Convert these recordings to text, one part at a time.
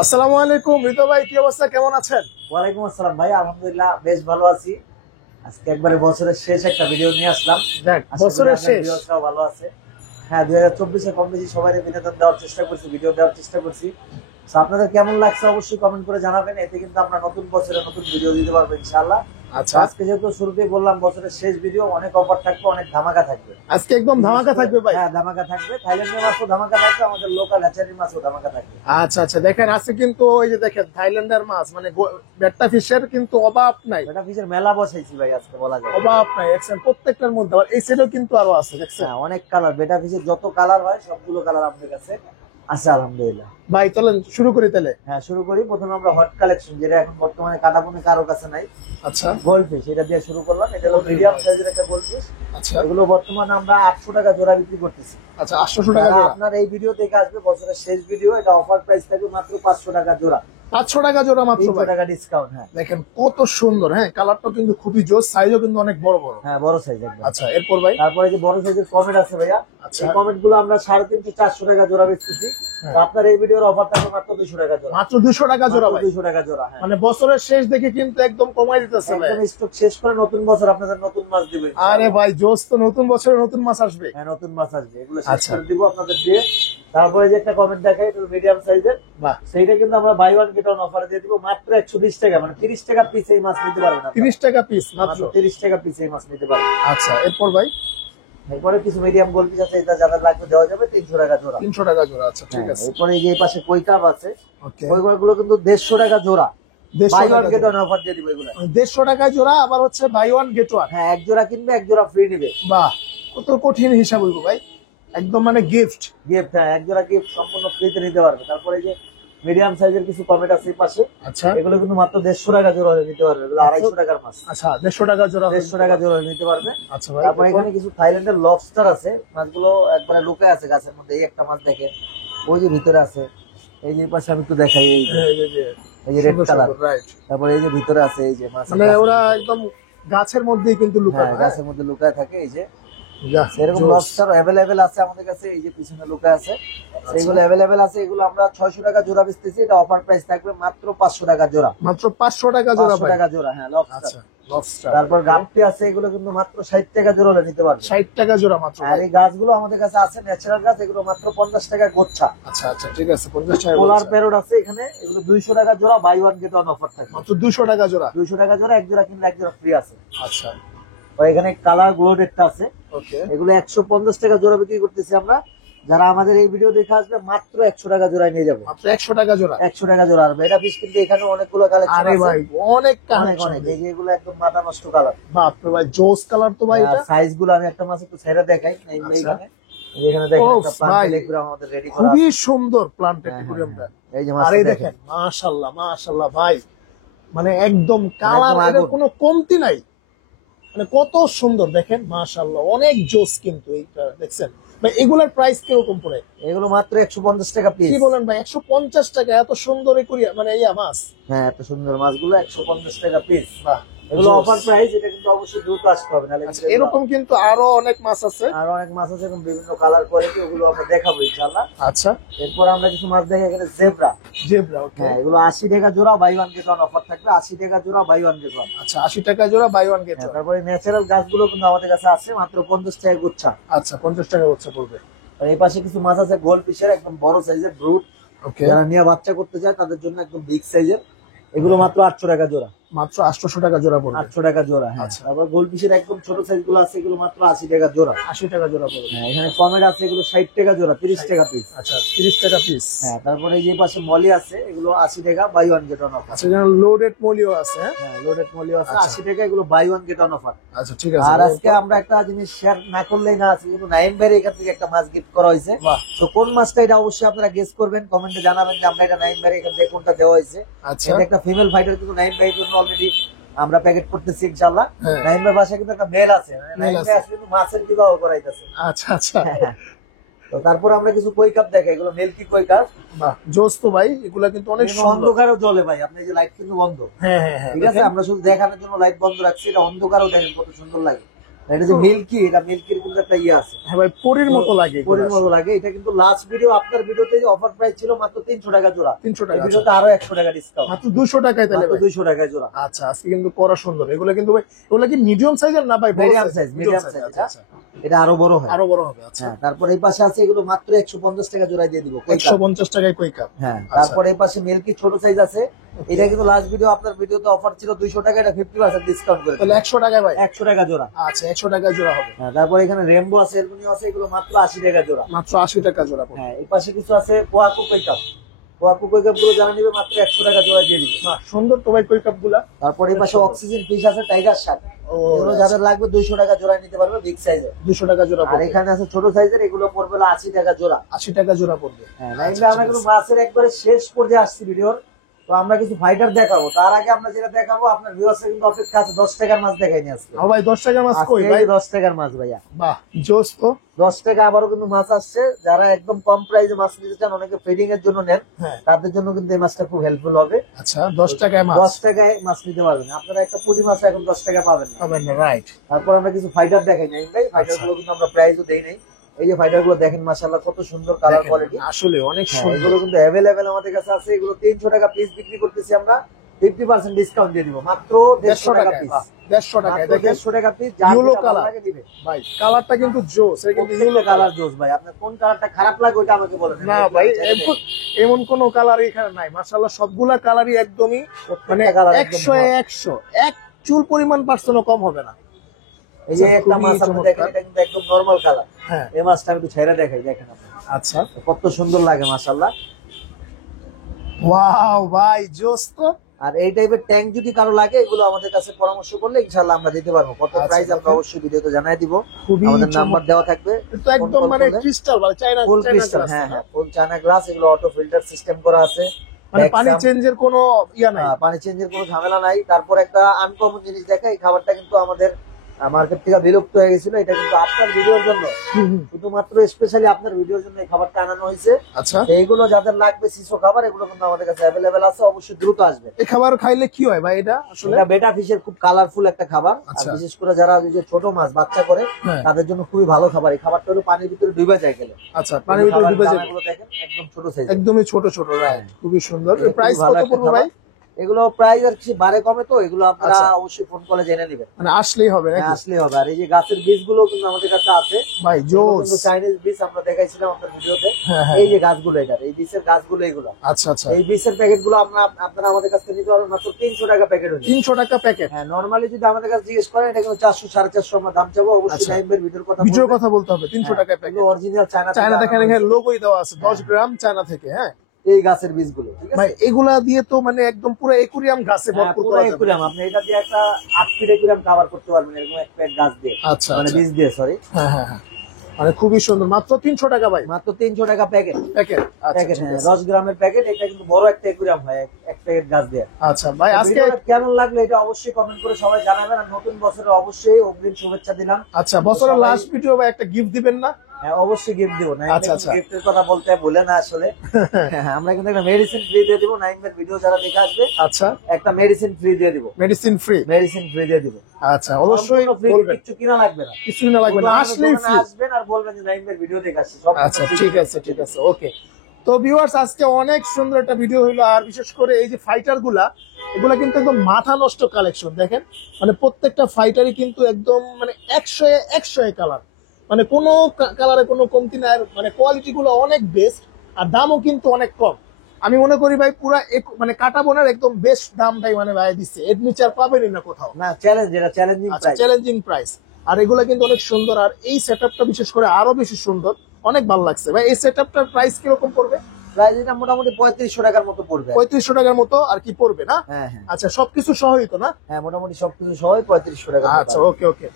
আসসালামু আলাইকুম রিতো ভাই, কি অবস্থা, কেমন আছেন? ওয়ালাইকুম আসসালাম ভাই, আলহামদুলিল্লাহ বেশ ভালো আছি। আজকে একবারে বছরের শেষ একটা ভিডিও নিয়ে আসলাম। দেখ, আশা করি বছরের আপনার শেষ। ভিউয়ার্সরাও ভালো আছে। হ্যাঁ, 2024-এ কম বেশি সবাই বিনোদন দেওয়ার চেষ্টা করছি, ভিডিও দেওয়ার চেষ্টা করছি। তো আপনাদের কেমন লাগছে অবশ্যই কমেন্ট করে জানাবেন, এতে কিন্তু আমরা নতুন বছরে নতুন ভিডিও দিতে পারবো ইনশাআল্লাহ। আচ্ছা, আজকে যেহেতু শুরুতেই বললাম বছরের শেষ ভিডিও, অনেক অফার থাকবে, অনেক ধামাকা থাকবে। আজকে একদম ধামাকা থাকবে ভাই। হ্যাঁ, ধামাকা থাকবে, থাইল্যান্ডের মাছও ধামাকা থাকবে, আমাদের লোকাল হ্যাচারি মাছও ধামাকা থাকবে। আচ্ছা আচ্ছা, দেখেন আজকে কিন্তু ওই যে দেখেন থাইল্যান্ডের মাছ মানে বেট্টা ফিশের কিন্তু অভাব নাই। এটা ফিশের মেলা বসাইছি ভাই আজকে, বলা যায় অভাব নাই, দেখছেন প্রত্যেকটার মধ্যে। আর এই সাইডেও কিন্তু আরো আছে, দেখছেন হ্যাঁ, অনেক কালার, বেটা ফিশের যত কালার হয় সবগুলো কালার আমাদের কাছে আছে আলহামদুলিল্লাহ। ভাই। চলেন শুরু করি তাহলে। হ্যাঁ, শুরু করি। প্রথমে আমরা হট কালেকশন, যেটা এখন বর্তমানে কাটাপনে কারো কাছে নাই, আচ্ছা গোল্ড ফিশ, এটা দিয়ে শুরু করলাম। এটা হলো মিডিয়াম সাইজের একটা গোল্ড ফিশ। আচ্ছা এগুলো বর্তমানে আমরা 800 টাকা জোড়া বিক্রি করতেছি। আচ্ছা, 800 টাকা জোড়া। আপনার এই ভিডিও থেকে আসবে বছরের শেষ ভিডিও, এটা অফার প্রাইস থাকবে মাত্র 500 টাকা জোড়া, 500 টাকা জোড়া মাত্র 300 ভাই। টাকা ডিসকাউন্ট। হ্যাঁ দেখেন কত সুন্দর, হ্যাঁ কালারটা কিন্তু খুবই জোস, সাইজও কিন্তু অনেক বড় বড়। হ্যাঁ, বড় সাইজ একদম। আচ্ছা, এরপর ভাই। তারপরে যে বড় সাইজের কমেট আছে ভাইয়া, আচ্ছা। এই কমেট গুলো আমরা 350-400 টাকা জোড়া বেচতেছি। হ্যাঁ। তো আপনার এই ভিডিওর অফার থাকবে মাত্র 200 টাকা জোড়া, মাত্র 200 টাকা জোড়া ভাই। 200 টাকা জোড়া। হ্যাঁ, মানে বছরের শেষ দেখে কিন্তু একদম কমাই দিতেছে ভাই। একদম স্টক শেষ করে নতুন বছর আপনাদের নতুন মাছ দিবে। আরে ভাই জোস, তো নতুন বছরে নতুন মাছ আসবে। হ্যাঁ, নতুন মাছ আসবে, এগুলো শেষ আচ্ছা। করে দিব আপনাদের দিয়ে। তারপরে যে একটা কমেন্ট দেখাই, এটা মিডিয়াম সাইজের, বাহ, সেইটা কিন্তু আমরা বাই ওয়ান গেট ওয়ান অফারে দিয়ে দিব মাত্র 120 টাকা, মানে 30 টাকা পিস এই মাছ নিতে পারবেন আপনারা। 30 টাকা পিস মাত্র। মাত্র 30 টাকা পিস এই মাছ নিতে পারবেন। আচ্ছা, এরপর ভাই। এরপরে কিছু মিডিয়াম গোল পিস আছে, এটা যাদের লাগবে দেওয়া যাবে 300 টাকা জোড়া। 300 টাকা জোড়া, আচ্ছা ঠিক হ্যাঁ, আছে। এরপরে এই যে এই পাশে কই কাপ আছে, ওকে, কই গুলো কিন্তু 150 টাকা জোড়া, 150 বাই ওয়ান টাকা গেট জোড়া। ওয়ান অফার দিয়ে দিব এগুলো। 150 টাকা জোড়া, আবার হচ্ছে বাই ওয়ান গেট ওয়ান। হ্যাঁ, এক জোড়া কিনবে এক জোড়া ফ্রি নিবে। বাহ, কত কঠিন হিসাব হইব ভাই, একদম মানে গিফট। গিফট, হ্যাঁ এক জোড়া গিফট সম্পূর্ণ ফ্রিতে নিতে পারবে। তারপরে এই যে মিডিয়াম সাইজের কিছু কমেট আছে এই পাশে, আচ্ছা এগুলো কিন্তু মাত্র 150 টাকা জোড়া হলে নিতে পারবে, এগুলো 250 টাকার মাছ। আচ্ছা, 150 টাকা জোড়া। 150 টাকা জোড়া হলে নিতে পারবে। আচ্ছা ভাই, তারপরে এখানে কিছু থাইল্যান্ডের লবস্টার আছে, মাছগুলো একবারে লুকায় আছে গাছের মধ্যে। এই একটা মাছ দেখেন, ওই যে ভিতরে আছে, এই যে পাশে আমি একটু দেখাই, এই যে এই যে রেড কালার। রাইট, তারপরে এই যে ভিতরে আছে, এই যে মাছ, মানে ওরা একদম গাছের মধ্যেই কিন্তু লুকায়। হ্যাঁ, গাছের মধ্যে লুকায় থাকে। এই যে বাহ, এরকম জোস। লবস্টার অ্যাভেলেবেল আছে আমাদের কাছে, এই যে পিছনে লুকায় আছে, সেগুলো অ্যাভেলেবেল আছে। এগুলো আমরা 600 টাকা জোড়া বেচতেছি, এটা অফার প্রাইস থাকবে মাত্র 500 টাকা জোড়া, মাত্র 500 টাকা জোড়া 500 ভাই। টাকা জোড়া। হ্যাঁ, লবস্টার। আচ্ছা, লবস্টার। তারপর গাপ্পি আছে, এগুলো কিন্তু মাত্র 60 টাকা জোড়া হলে নিতে পারবে। 60 টাকা জোড়া মাত্র আর ভাই। এই গাছগুলো আমাদের কাছে আছে ন্যাচারাল গাছ, এগুলো মাত্র 50 টাকা গোচ্ছা। আচ্ছা আচ্ছা, ঠিক আছে, 50 টাকা পোলার বলছেন। প্যারোট আছে এখানে, এগুলো 200 টাকা জোড়া, buy one get one offer থাকবে। মাত্র 200 টাকা জোড়া। 200 টাকা জোড়া, এক জোড়া কিনলে এক জোড়া ফ্রি আছে। আচ্ছা, আর এখানে কালার গ্লোডেডটা আছে, ওকে। এগুলো 150 টাকা জোড়া বিক্রি করতেছি আমরা। যারা আমাদের এই ভিডিও দেখে আসবে মাত্র 100 টাকা জোড়ায় নিয়ে যাবে, মাত্র 100 টাকা জোড়া। 100 টাকা জোড়া। আর বেটা পিস কিন্তু এখানে অনেকগুলো কালেকশন আরে আছে, ভাই অনেক অনেক কালেকশন। অনেক। এই যে এগুলো একদম মাথা নষ্ট কালার, বাপ রে ভাই, জোস কালার তো ভাই এটা। সাইজ গুলো আমি একটা মাছ একটু ছেড়ে দেখাই। এই যে আচ্ছা। এখানে, এই যে এখানে দেখেন ও একটা প্লান্ট ভাই, একুরিয়াম আমাদের রেডি করা খুবই আছে। সুন্দর প্লান্ট হ্যাঁ, হ্যাঁ, একুরিয়ামটা। হ্যাঁ। এই যে আর মাছটা এই দেখেন, দেখেন, মাশাআল্লাহ মাশাআল্লাহ ভাই, মানে একদম কালার, একদম এর আগুন। কোনো কমতি নাই, মানে কত সুন্দর দেখেন, মাশাআল্লাহ অনেক জোস। কিন্তু এইটা দেখছেন ভাই, এগুলার প্রাইস কিরকম পড়ে? এগুলো মাত্র 150 টাকা পিস। কি বলেন ভাই, 150 টাকা? এত সুন্দর একুরিয়াম মানে ইয়া মাছ। হ্যাঁ, এত সুন্দর মাছগুলো 150 টাকা পিস। বাহ, এগুলো জোস। অফার প্রাইস, এটা কিন্তু অবশ্যই দ্রুত আসতে হবে, নাহলে আচ্ছা, এরকম কিন্তু আরো অনেক মাছ আছে। আর অনেক মাছ আছে এবং বিভিন্ন কালার কোয়ালিটি, ওগুলো আমরা দেখাবো ইনশাআল্লাহ। আচ্ছা, এরপর আমরা কিছু মাছ দেখি, এখানে জেব্রা। জেব্রা, ওকে। হ্যাঁ, এগুলো 80 টাকা জোড়া, buy one get one offer থাকবে। 80 টাকা জোড়া, বাই ওয়ান গেট ওয়ান। আচ্ছা, 80 টাকা জোড়া, বাই ওয়ান গেট ওয়ান। তারপরে ন্যাচারাল গাছগুলো কিন্তু আমাদের কাছে আছে মাত্র 50 টাকা গুচ্ছা। আচ্ছা, 50 টাকা হচ্ছে পড়বে। আর এই পাশে কিছু মাছ আছে গোল্ড ফিশের, একদম বড় সাইজের ব্রুট, ওকে, যারা নিয়ে বাচ্চা করতে চায় তাদের জন্য একদম বিগ সাইজের। এগুলো মাত্র 800 টাকা জোড়া, মাত্র 800 টাকা জোড়া পড়বে। 800 টাকা জোড়া। হ্যাঁ, আচ্ছা। তারপর গোল্ড ফিশের একদম ছোট সাইজ গুলো আছে, এগুলো মাত্র 80 টাকা জোড়া। 80 টাকা জোড়া পড়বে। হ্যাঁ, এখানে কমেট আছে, এগুলো 60 টাকা জোড়া, 30 টাকা পিস। আচ্ছা, 30 টাকা পিস। হ্যাঁ, তারপরে এই যে পাশে মলি আছে, এগুলো 80 টাকা, buy one get one offer. আচ্ছা, এখানে লোডেড মলিও আছে। হ্যাঁ? হ্যাঁ, লোডেড মলি আছে আচ্ছা। 80 টাকা, এগুলো buy one get one offer. আচ্ছা, ঠিক আছে। আর আজকে আমরা একটা জিনিস শেয়ার না করলেই না আছে, কিন্তু নাইম ভাইয়ের এখান থেকে একটা মাছ গিফট করা হয়েছে। বাহ। তো কোন মাছটা এটা অবশ্যই আপনারা গেস করবেন, কমেন্টে জানাবেন যে আমরা এটা নাইম ভাইয়ের এখান থেকে কোনটা দেওয়া হয়েছে। আচ্ছা, এটা একটা ফিমেল ফাইটার, কিন্তু নাইম ভাইয়ের জন্য অলরেডি আমরা প্যাকেট করতেছি ইনশাআল্লাহ। হ্যাঁ। নাইম ভাই বাসায় কিন্তু একটা মেল আছে, নাইম আছে। ভাই আসলে কিন্তু মাছের বিবাহ করাইতেছে। আচ্ছা আচ্ছা, তো তারপর আমরা কিছু কই কাপ দেখাই, এগুলো মিল্কি কই কাপ। বাহ, জোস তো ভাই, এগুলা কিন্তু অনেক সুন্দর। অন্ধকারও জ্বলে ভাই, আপনি যে লাইট কিন্তু বন্ধ। হ্যাঁ হ্যাঁ হ্যাঁ, ঠিক আছে, আমরা শুধু দেখানোর জন্য লাইট বন্ধ রাখছি, এটা অন্ধকারও দেখেন কত সুন্দর লাগে। এটা যে মিল্কি, এটা মিল্কির কিন্তু একটা ইয়ে আছে, হ্যাঁ ভাই পরির মতো লাগে এগুলো পরির মতো আসলে। লাগে। এটা কিন্তু লাস্ট ভিডিও, আপনার ভিডিওতে অফার প্রাইস ছিল মাত্র 300 টাকা জোড়া, 300 এই টাকা, ভিডিওতে আরো 100 টাকা ডিসকাউন্ট, মাত্র 200 টাকায় তাহলে মাত্র ভাই। 200 টাকা জোড়া। আচ্ছা আজকে কিন্তু পরা সুন্দর। এগুলো কিন্তু ভাই, এগুলো কি মিডিয়াম সাইজের না ভাই? Medium size, medium size. আচ্ছা আচ্ছা, এটা আরো বড় হয়। আরো বড় হবে। আচ্ছা হ্যাঁ, তারপর এই পাশে আছে এগুলো মাত্র 150 টাকা জোড়া দিয়ে দিব, 150 টাকায় কই কাপ। হ্যাঁ। তারপর এই পাশে মিল্কি ছোট সাইজ আছে, এটা কিন্তু লাস্ট ভিডিও আপনার ভিডিওতে অফার ছিল 200 টাকা, এটা 50% ডিসকাউন্ট করে তাহলে 100 টাকায় ভাই। 100 টাকা জোড়া। আচ্ছা 100 টাকায় জোড়া হবে। হ্যাঁ, তারপর এখানে রেমবো আছে, এলবুনিও আছে, এগুলো মাত্র 80 টাকা জোড়া। মাত্র 80 টাকা জোড়া পড়বে। হ্যাঁ, এই পাশে কিছু আছে কোয়াকু কৈকাপ, কোয়াকু কৈকাপ গুলো যারা নিবে মাত্র 100 টাকা জোড়া দিয়ে দিবে। না সুন্দর তো ভাই কই কাপ গুলা। তারপর এই পাশে অক্সিজেন ফিশ আছে, টাইগার শার্ক, ও এগুলো যাদের লাগবে 200 টাকা জোড়া নিতে পারবে, বিগ সাইজের। 200 টাকা জোড়া আর পড়বে। এখানে আছে ছোট সাইজের, এগুলো পড়বে হলো 80 টাকা জোড়া। 80 টাকা জোড়া পড়বে। হ্যাঁ, আচ্ছা, নাইলে আমরা ঠিক কিন্তু আছে। মাছের একবারে শেষ পর্যায়ে আসছি ভিডিওর। তো আমরা কিছু ফাইটার দেখাবো, তার আগে আমরা যেটা দেখাবো আপনার ভিউয়ার্সের কিন্তু অপেক্ষা আছে, 10 টাকার মাছ দেখাইনি আজকে। ও ভাই 10 টাকার মাছ আজকে কই এই ভাই? 10 টাকার মাছ ভাইয়া, বাহ জোস তো। 10 টাকা আবারও কিন্তু মাছ আসছে। যারা একদম কম প্রাইসে মাছ নিতে চান, অনেকে ফিডিং এর জন্য নেন, হ্যাঁ তাদের জন্য কিন্তু এই মাছটা খুব হেল্পফুল হবে। আচ্ছা 10 টাকায় মাছ 10 টাকায় মাছ নিতে পারবেন আপনারা, একটা পুঁটি মাছ এখন 10 টাকা পাবেন না। পাবেন না, রাইট। তারপর আমরা কিছু ফাইটার দেখাই নাই ভাই, ফাইটার গুলো কিন্তু আমরা প্রাইসও দেই নাই। এই যে ফাইটার গুলো দেখেন, মাশাআল্লাহ কত সুন্দর কালার কোয়ালিটি, আসলে অনেক হ্যাঁ, সুন্দর। এগুলো কিন্তু অ্যাভেলেবেল আমাদের কাছে আছে। এগুলো 300 টাকা পিস বিক্রি করতেছি আমরা, 50% ডিসকাউন্ট দিয়ে দিব, মাত্র 150 টাকা টাকায়, পিস। বাহ, 150 টাকায় মাত্র দেখেন। 150 টাকা পিস, যার Yellow যেটা ভালো color। লাগে দিবে। ভাই কালারটা কিন্তু জোস, এটা কিন্তু প্রত্যেকটা ইয়েলো কালার কালার। জোস ভাই, আপনার কোন কালারটা খারাপ লাগে ওটা আমাকে বলেন। না ভাই এমন কোন কালার এখানে নাই, মাশাআল্লাহ সবগুলা কালারই একদমই মানে প্রত্যেকটা কালার 100 এ 100, এক চুল পরিমাণ পার্সেন্টও কম হবে না। এই যে একটা খুবই মাছ আপনি চমৎকার। দেখেন, এটা কিন্তু একদম নরমাল কালার। হ্যাঁ এই মাছটা আমি একটু ছেড়ে দেখাই, দেখেন আপনি আচ্ছা, কত সুন্দর লাগে মাশাআল্লাহ। ওয়াও ভাই জোস তো। আর এই টাইপের ট্যাঙ্ক যদি কারো লাগে, এগুলো আমাদের কাছে পরামর্শ করলে ইনশাআল্লাহ আমরা দিতে পারবো। কত আচ্ছা, প্রাইস আমরা okay. অবশ্যই ভিডিওতে জানাই দিব, খুবই আমাদের নাম্বার দেওয়া থাকবে। তো একদম মানে ক্রিস্টাল মানে চায়না ফুল চায়না ক্রিস্টাল, glass, হ্যাঁ না? হ্যাঁ, ফুল চায়না গ্লাস, এগুলো অটো ফিল্টার সিস্টেম করা আছে, মানে Exam, পানি চেঞ্জের কোনো ইয়া নাই। পানি চেঞ্জের কোনো ঝামেলা নাই। তারপর একটা আনকমন জিনিস দেখা, এই খাবারটা কিন্তু আমাদের মার্কেট থেকে বিলুপ্ত হয়ে গেছিল, এটা কিন্তু আপনার ভিডিওর জন্য, শুধুমাত্র স্পেশালি আপনার ভিডিওর জন্য এই খাবারটা আনানো হয়েছে। আচ্ছা এইগুলো যাদের লাগবে সিসো খাবার, এগুলো কিন্তু আমাদের কাছে অ্যাভেলেবেল আছে, অবশ্যই দ্রুত আসবে। এই খাবার খাইলে কি হয় ভাই এটা আসলে? এটা বেটা ফিশের খুব কালারফুল একটা খাবার, আর আচ্ছা। বিশেষ করে যারা ওই যে ছোট মাছ বাচ্চা করে, হ্যাঁ। তাদের জন্য খুবই ভালো খাবার। এই খাবারটা হলো পানির ভিতরে ডুবে যায় গেলে, আচ্ছা পানির ভিতরে ডুবে যাবে, দানাগুলো দেখেন একদম ছোট সাইজ, একদমই ছোট ছোট, রাইট, খুবই সুন্দর। খুবই প্রাইস ভালো কত একটা পড়বে খাবার। ভাই? এগুলো প্রাইস আর কিছু বাড়ে কমে, তো এগুলো আপনারা আচ্ছা। অবশ্যই ফোন করে জেনে নেবেন, মানে আসলেই হবে হ্যাঁ, নাকি আসলেই হবে। আর এই যে গাছের বীজগুলো কিন্তু আমাদের কাছে আছে, ভাই? জোস। চাইনিজ বীজ আমরা দেখাইছিলাম আপনার ভিডিওতে। হ্যাঁ, হ্যাঁ। এই যে গাছগুলো, এটা এই বীজের গাছগুলো, এগুলো আচ্ছা আচ্ছা, এই বীজের প্যাকেট গুলো আপনারা আমাদের কাছ থেকে নিতে পারবেন মাত্র 300 টাকা প্যাকেট হচ্ছে। 300 টাকা প্যাকেট। হ্যাঁ, নরমালি যদি আমাদের কাছে জিজ্ঞেস করেন, এটা কিন্তু 400 450 আমরা দাম চাবো। অবশ্যই আচ্ছা। নাইমের ভিডিওর কথা ভিডিওর বলবেন। কথা বলতে হবে। 300 টাকা প্যাকেট। অরিজিনাল চায়না চায়না দেখেন, থেকে এখানে লোগোই দেওয়া আছে 10 গ্রাম চায়না থেকে। হ্যাঁ এই গাছের বীজগুলো, ঠিক আছে? ভাই এগুলা দিয়ে তো মানে একদম পুরো একুরিয়াম গাছে হ্যাঁ, ভরপুর পুরো করা যাবে। একুরিয়াম, আপনি এটা দিয়ে একটা 8 ফিট একুরিয়াম কভার করতে পারবেন, এরকম এক প্যাকেট গাছ দিয়ে, আচ্ছা মানে আচ্ছা। বীজ দিয়ে, সরি। হ্যাঁ হ্যাঁ হ্যাঁ, মানে খুবই সুন্দর। মাত্র 300 টাকা ভাই মাত্র 300 টাকা প্যাকেট, প্যাকেট। আচ্ছা প্যাকেট, ঠিক হ্যাঁ, আছে। 10 গ্রামের প্যাকেট। এটা কিন্তু বড় একটা একুরিয়াম হয় এক প্যাকেট গাছ দিয়ে। আচ্ছা ভাই আজকে ভিডিওটা কেমন লাগলো এটা অবশ্যই কমেন্ট করে সবাই জানাবেন। আর নতুন বছরে অবশ্যই অগ্রিম শুভেচ্ছা দিলাম। আচ্ছা বছরের সবাই- লাস্ট ভিডিও ভাই একটা গিফট দিবেন না? হ্যাঁ, অবশ্যই গিফট দিব। আচ্ছা, আচ্ছা। গিফটের কথা বলতে ভুলে না আসলে। হ্যাঁ, আমরা কিন্তু একটা মেডিসিন ফ্রি দিয়ে দিব, নাইমের ভিডিও যারা দেখে আসবে আচ্ছা একটা মেডিসিন ফ্রি দিয়ে দিব, মেডিসিন ফ্রি। মেডিসিন ফ্রি দিয়ে দিব। আচ্ছা অবশ্যই সম্পূর্ণ free, বলবেন, কিচ্ছু কিনা লাগবে না, কিছু না লাগবে না, শুধু আসলেই আমাদের ফ্রি। দোকানে আসবেন আর বলবেন যে নাইমের ভিডিও দেখে আসছি, সব আচ্ছা ঠিক আছে ঠিক আছে, ওকে। তো ভিউয়ার্স আজকে অনেক সুন্দর একটা ভিডিও হলো। আর বিশেষ করে এই যে ফাইটার গুলা, এগুলা কিন্তু একদম মাথা নষ্ট কালেকশন। দেখেন মানে প্রত্যেকটা ফাইটারই কিন্তু একদম মানে 100 এ 100 কালার, মানে কোনো কালারে কোনো কমতি নাই। আর মানে কোয়ালিটি গুলো অনেক বেস্ট, আর দামও কিন্তু অনেক কম। আমি মনে করি ভাই পুরা মানে কাটা বোনার একদম বেস্ট দামটাই মানে ভাই দিচ্ছে, এর নিচে আর পাবেনই না কোথাও। না, চ্যালেঞ্জ, এটা চ্যালেঞ্জিং আচ্ছা প্রাইস। Challenging price. আর এগুলা কিন্তু অনেক সুন্দর, আর এই সেটআপটা বিশেষ করে আরো বেশি সুন্দর, অনেক ভালো লাগছে ভাই। এই সেটআপটার প্রাইস কিরকম পড়বে? প্রাইস এটা মোটামুটি 3500 টাকার মতো পড়বে। 3500 টাকার মতো আর কি পড়বে না? হ্যাঁ হ্যাঁ আচ্ছা সবকিছু সহই তো না? হ্যাঁ, মোটামুটি সবকিছু সহ 3500 টাকা। আচ্ছা ওকে ওকে।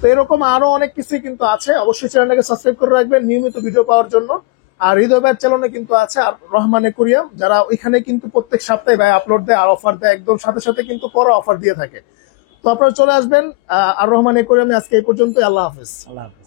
তো এরকম আরো অনেক কিছুই কিন্তু আছে, অবশ্যই চ্যানেলটাকে সাবস্ক্রাইব করে রাখবেন নিয়মিত ভিডিও পাওয়ার জন্য। আর হৃদয় ভাইয়ের চ্যানেলে কিন্তু আছে আর রহমান একুরিয়াম, যারা ওইখানে কিন্তু প্রত্যেক সপ্তাহে ভাই আপলোড দেয় আর অফার দেয়, একদম সাথে সাথে কিন্তু করা অফার দিয়ে থাকে। তো আপনারা চলে আসবেন আর রহমান একুরিয়ামে। আজকে এই পর্যন্ত, আল্লাহ হাফেজ। আল্লাহ হাফেজ।